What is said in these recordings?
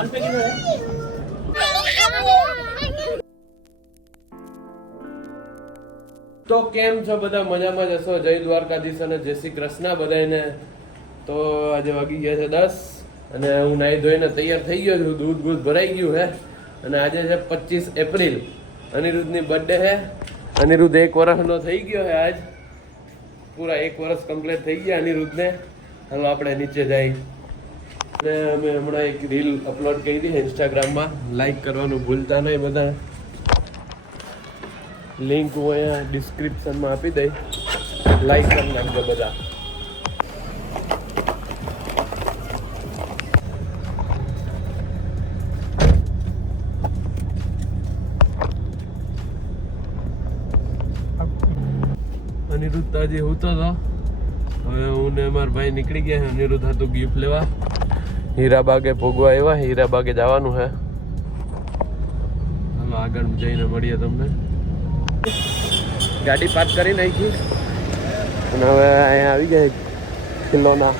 તો કેમ છો બધા? મજામાં જ હશો? જય દ્વારકાધીશ અને જય શ્રી કૃષ્ણ બધાને. તો આજે વાગી ગયા છે 10 અને હું નાહી ધોઈને તૈયાર થઈ ગયો છું. દૂધ ભરાઈ ગયું હે અને આજે છે 25 એપ્રિલ, અનિરુદ્ધની બર્થડે છે. અનિરુદ્ધ 1 વર્ષનો થઈ ગયો છે આજ. પૂરા 1 વર્ષ કમ્પ્લીટ થઈ ગયા અનિરુદ્ધને. હાલો આપણે નીચે જઈએ. અને અમે હમણાં એક રીલ અપલોડ કરી છે ઇન્સ્ટાગ્રામમાં. લાઈક કરવાનું ભૂલતા નહીં બધા. લિંક હું અહીંયા ડિસ્ક્રિપ્શનમાં આપી દઈ. લાઈક કરી નાખજો બધા. અનિરુદ્ધ હજી હું તો હવે હું ને મારા ભાઈ નીકળી ગયા. અનિરુદ્ધ હતું ગિફ્ટ લેવા. હીરાબાગે ભોગવા આવ્યા. હીરાબાગે જવાનું છે. હાલો આગળ જઈને મળીએ તમને. ગાડી પાર્ક કરી નાખી અને હવે અહીંયા આવી ગયા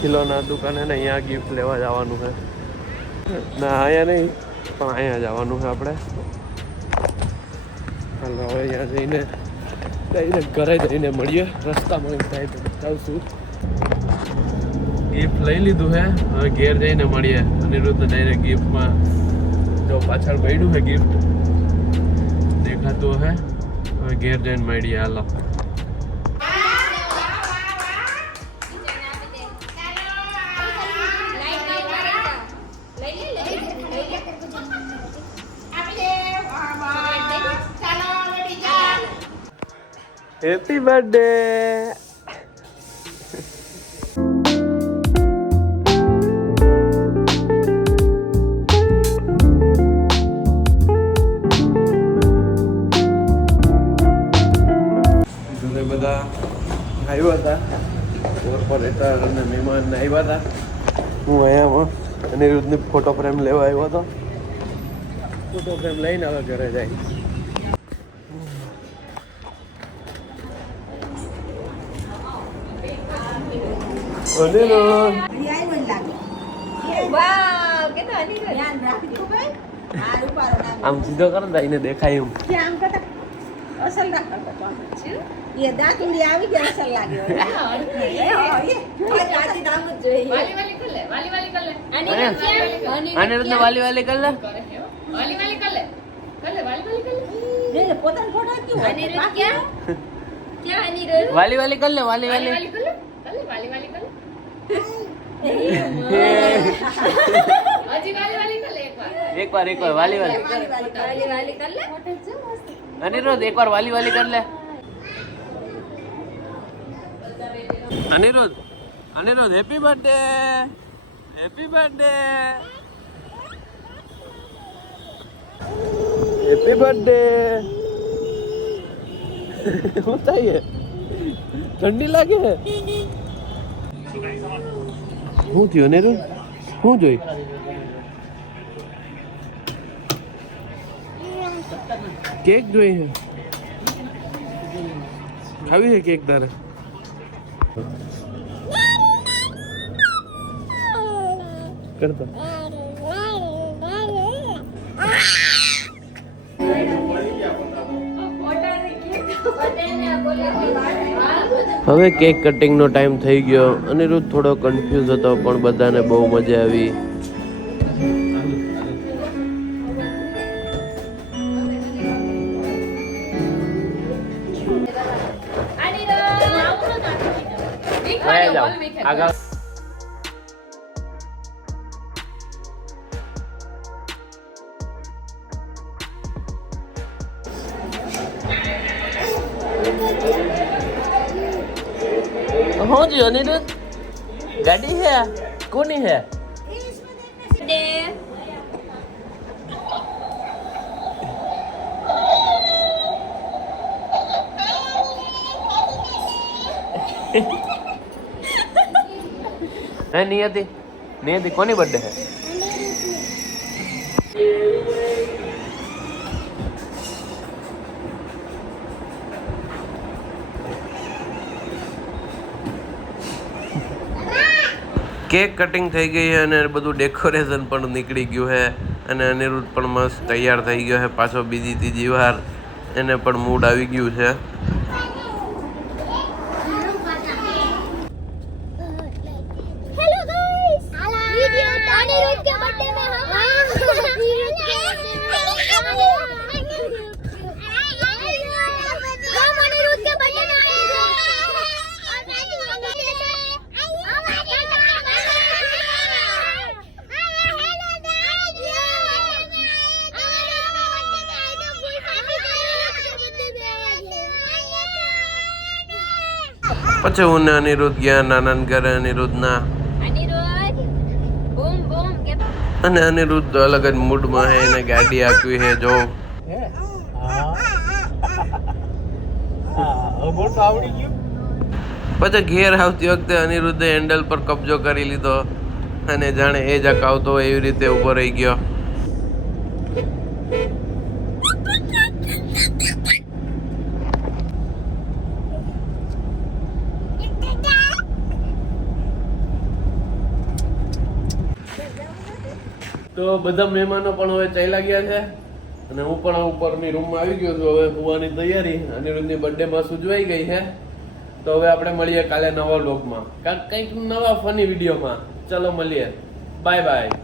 ખિલોના દુકાને ને અહીંયા ગિફ્ટ લેવા જવાનું છે. ના અહીંયા નહીં પણ અહીંયા જવાનું છે આપણે. હાલો હવે અહીંયા જઈને ઘરે જઈને મળીએ. રસ્તામાં થાય તો બતાવશું. ગિફ્ટ લઈ લીધું છે. હવે ઘેર જઈને મળીએ. અનિરુદ્ધ ડાયરેક્ટ ગિફ્ટમાં જો પાછળ પડ્યું છે ગિફ્ટ દેખાતું હે. હવે ઘેર જઈને મળીએ. હાલો હેપી બર્થડે. બધા આવ્યા હતા કોર્પોરેટર અને મહેમાન આવ્યા હતા. હું અહીંયામાં અનિરુદ્ધની ફોટો ફ્રેમ લેવા આવ્યો હતો. ફોટો ફ્રેમ લઈને હવે ઘરે જાય. આમ સીધો કરો ને એને દેખાય એમ. અસલ ये दांतुड़ी આવી ગયા અસલ લાગ્યો આજી નામ જ જોઈએ. વાલી વાલી કર લે અનિરુદ્ધ વાલી વાલી કર લે વાલી કર લે લે પોતાનો ફોટો ક્યું અનિરુદ્ધ ક્યાં અનિરુદ્ધ વાલી વાલી કર લે વાલી વાલી કર લે વાલી વાલી કર લે હજી વાલી કર લે એકવાર વાલી વાલી કર લે અનિરુદ્ધ એકવાર વાલી વાલી કર લે. Aniruddh happy birthday. Happy birthday. Happy birthday. શું થાય? ઠંડી લાગે? શું થયું અનિરુદ્ધ? શું જોઈ? કેક જોઈ છે? ખાવી છે કેક તારે? કરતા હવે કેક કટિંગનો ટાઈમ થઈ ગયો. અનિરુદ્ધ થોડો કન્ફ્યુઝ હતો પણ બધાને બહુ મજા આવી. આગળ હું जी अनिरुद्ध गाड़ी है कोनी है नियति कोनी बर्थडे है? કેક કટિંગ થઈ ગઈ છે અને બધું ડેકોરેશન પણ નીકળી ગયું છે અને અનિરુદ્ધ પણ મસ્ત તૈયાર થઈ ગયો છે પાછો બીજી ત્રીજી વાર એને પણ મૂડ આવી ગયું છે. हेलो गाइस वीडियो अनिरुद्ध के बर्थडे में हम अनिरुद्ध के बर्थडे में પછી હું ને અનિરુદ્ધ ગયા નાના ઘરે અનિરુદ્ધના અનિરુદ્ધ બૂમ બૂમ કે અને અનિરુદ્ધ અલગ જ મૂડમાં છે એને ગાડી આપી છે જો પછી ઘેર આવતી વખતે અનિરુદ્ધે હેન્ડલ પર કબજો કરી લીધો અને જાણે એ જ અકાવતો હોય એવી રીતે ઊભો રહી ગયો. તો બધા મહેમાનો પણ હવે ચાલ્યા ગયા છે અને હું પણ આ ઉપરની રૂમમાં આવી ગયો છું. હવે સુવાની તૈયારી અનિરુદ્ધની બર્થડેમાં સૂજવાઈ ગઈ છે. તો હવે આપણે મળીએ કાલે નવા વ્લોગમાં કંઈક નવા ફની વિડીયોમાં. ચલો મળીએ, બાય બાય.